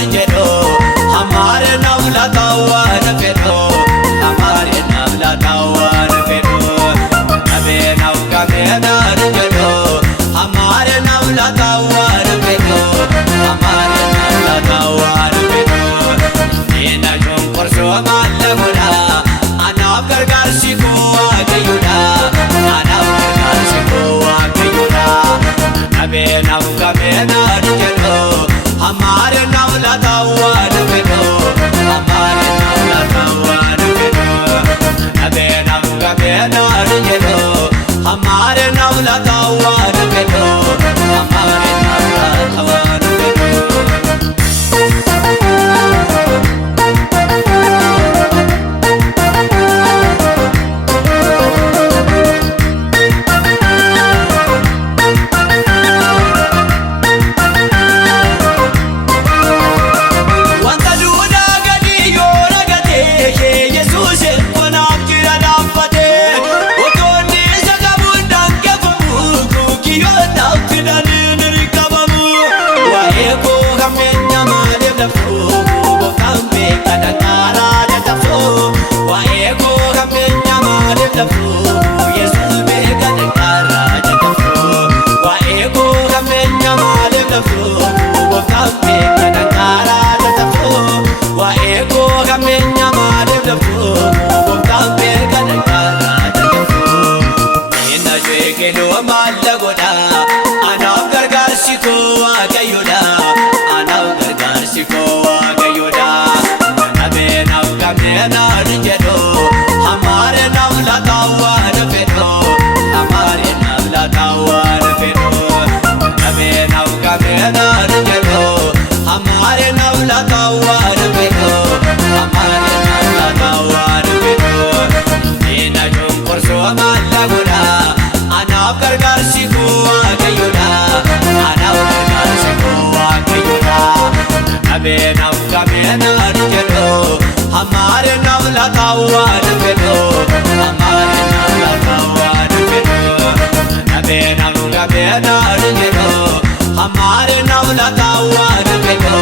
arjedo amare navla tawan fedo amare navla tawan fedo nabe nauka mena arjedo amare navla tawan fedo amare navla tawan fedo ina jon korso malla goda anab gargar siko agayuda anab gargar siko agayuda nabe nauka mena arjedo amare navla tawan fedo amare navla tawan fedo nabe nauka mena arjedo amare navla tawan fedo amare navla tawan fedo amare navla tawan fedo amare navla tawan fedo nabe nauka mena arjedo amare navla tawan fedo